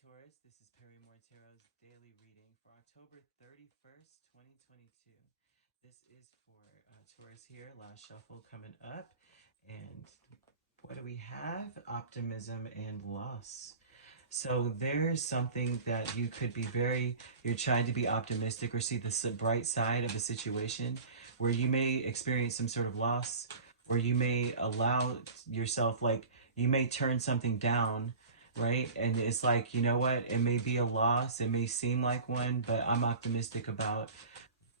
Taurus, this is Perrymoretarot's daily reading for October 31st, 2022. This is for Taurus here, last shuffle coming up. And what do we have? Optimism and loss. So there's something that you could be you're trying to be optimistic or see the bright side of a situation where you may experience some sort of loss, or you may allow yourself, like, you may turn something down, right? And it's like, you know what? It may be a loss. It may seem like one, but I'm optimistic about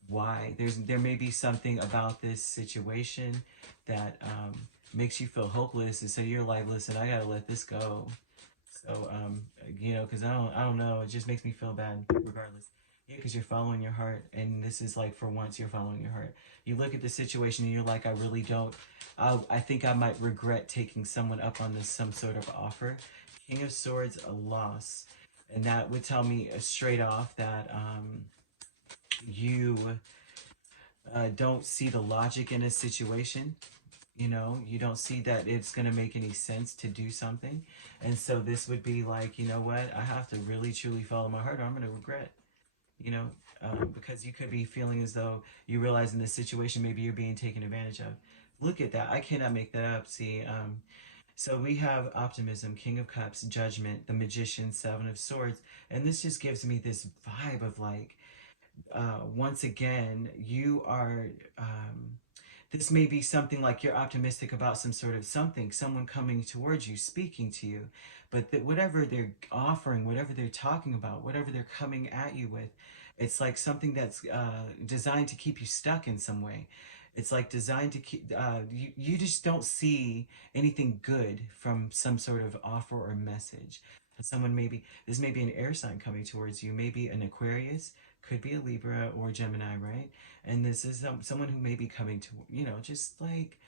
why. There may be something about this situation that makes you feel hopeless, and so you're like, listen, I gotta let this go. So, because I don't know. It just makes me feel bad regardless. Yeah, because you're following your heart, and this is like, for once, you're following your heart. You look at the situation, and you're like, I really don't. I think I might regret taking someone up on some sort of offer. King of Swords, a loss. And that would tell me straight off that you don't see the logic in a situation. You don't see that it's going to make any sense to do something. And so this would be like, you know what, I have to really truly follow my heart, or I'm going to regret, because you could be feeling as though you realize in this situation maybe you're being taken advantage of. Look at that. I cannot make that up. See, so we have optimism, King of Cups, judgment, the Magician, Seven of Swords. And this just gives me this vibe of like, once again, you are, this may be something like you're optimistic about some sort of something, someone coming towards you, speaking to you, but that whatever they're offering, whatever they're talking about, whatever they're coming at you with, it's like something that's designed to keep you stuck in some way. It's like designed to keep, you just don't see anything good from some sort of offer or message. Someone this may be an air sign coming towards you, maybe an Aquarius, could be a Libra or Gemini, right? And this is someone who may be coming to, just like,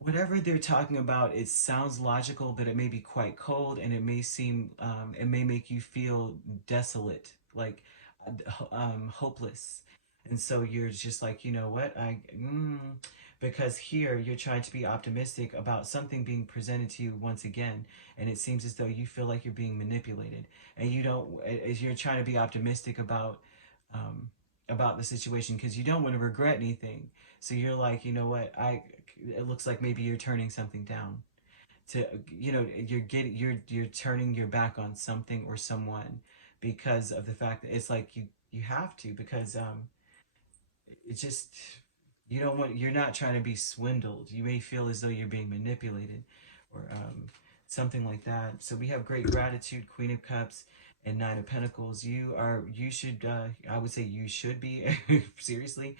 whatever they're talking about, it sounds logical, but it may be quite cold, and it may seem, it may make you feel desolate, like hopeless. And so you're just like, you know what, because here you're trying to be optimistic about something being presented to you once again, and it seems as though you feel like you're being manipulated, and you don't, as you're trying to be optimistic about the situation because you don't want to regret anything. So you're like, you know what, it looks like maybe you're turning something down to, you're turning your back on something or someone because of the fact that it's like you have to, because it's just, you're not trying to be swindled. You may feel as though you're being manipulated, or something like that. So we have great gratitude, Queen of Cups, and Nine of Pentacles. You should, I would say you should be, seriously,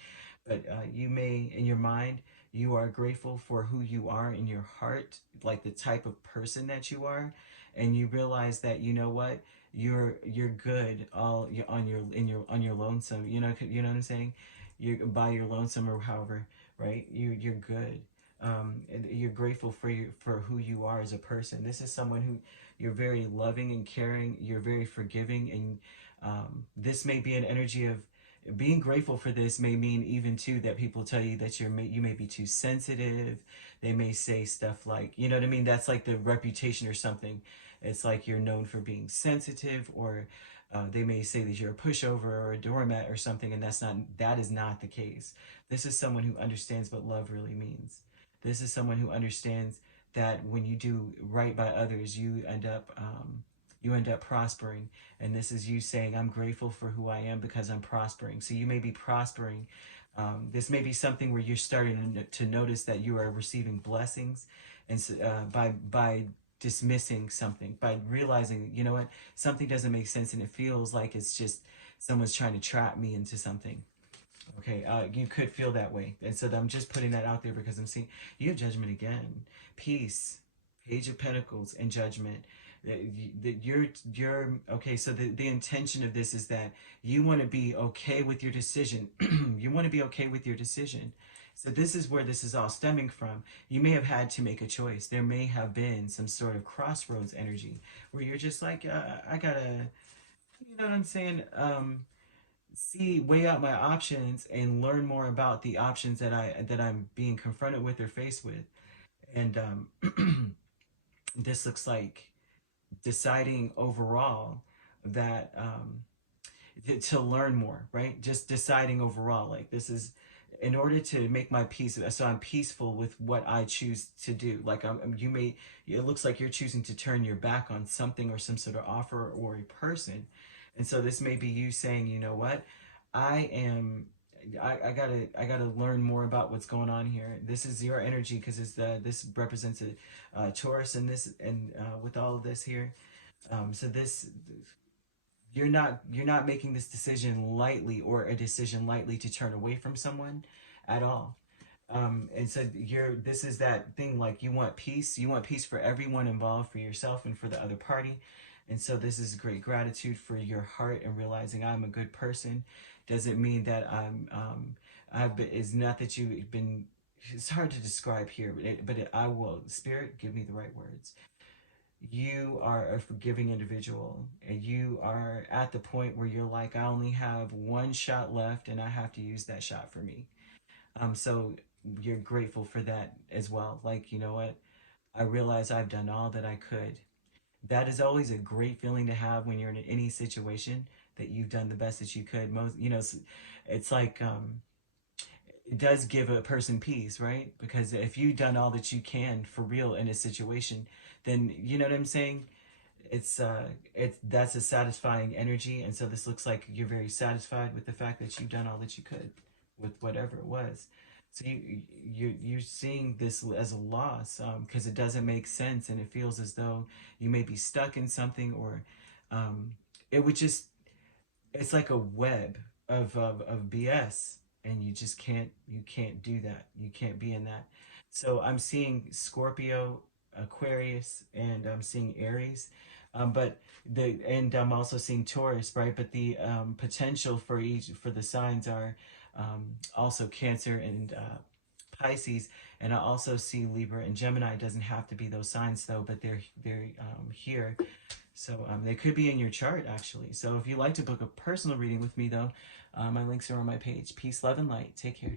but you may, in your mind, you are grateful for who you are in your heart, like the type of person that you are, and you realize that, you know what, you're good on your lonesome. You know what I'm saying? You're by your lonesome, or however, right? You're good. And you're grateful for who you are as a person. This is someone who, you're very loving and caring. You're very forgiving, and this may be an energy of being grateful for. This may mean even too that people tell you that you may be too sensitive. They may say stuff like, you know what I mean? That's like the reputation or something. It's like you're known for being sensitive, or they may say that you're a pushover or a doormat or something, and that is not the case. This is someone who understands what love really means. This is someone who understands that when you do right by others, you end up prospering. And this is you saying, I'm grateful for who I am because I'm prospering. So you may be prospering. This may be something where you're starting to notice that you are receiving blessings, and by dismissing something, by realizing, you know what, something doesn't make sense, and it feels like it's just someone's trying to trap me into something. Okay, you could feel that way. And so I'm just putting that out there because I'm seeing you have Judgment again. Peace, Page of Pentacles, and Judgment. You're okay. So the intention of this is that you want to be okay with your decision. You want to be okay with your decision. So this is where this is all stemming from. You may have had to make a choice. There may have been some sort of crossroads energy where you're just like, I gotta, you know what I'm saying? Weigh out my options and learn more about the options that I'm being confronted with or faced with. And this looks like deciding overall that to learn more, right? Just deciding overall, like, this is in order to make my peace, so I'm peaceful with what I choose to do. Like, you may, it looks like you're choosing to turn your back on something or some sort of offer or a person. And so this may be you saying, you know what, I am, I gotta learn more about what's going on here. This is your energy because this represents a Taurus, and this, and with all of this here, so this, you're not making this decision lightly, or a decision lightly to turn away from someone at all. And so this is that thing, like, you want peace for everyone involved, for yourself and for the other party. And so this is great gratitude for your heart and realizing I'm a good person. Doesn't mean that it's not that you've been, it's hard to describe here, I will, Spirit, give me the right words. You are a forgiving individual, and you are at the point where you're like, I only have one shot left and I have to use that shot for me. So you're grateful for that as well. Like, you know what? I realize I've done all that I could. That is always a great feeling to have when you're in any situation, that you've done the best that you could. Most, it's like, it does give a person peace, right? Because if you've done all that you can for real in a situation, then you know what I'm saying? It's that's a satisfying energy. And so this looks like you're very satisfied with the fact that you've done all that you could with whatever it was. So you're seeing this as a loss, because it doesn't make sense, and it feels as though you may be stuck in something, or it would just, it's like a web of BS, and you can't do that. You can't be in that. So I'm seeing Scorpio, Aquarius, and I'm seeing Aries. And I'm also seeing Taurus, right? But the potential for the signs are also Cancer and Pisces, and I also see Libra and Gemini. It doesn't have to be those signs though, but they're here. So they could be in your chart, actually. So if you'd like to book a personal reading with me, though, my links are on my page. Peace, love, and light. Take care.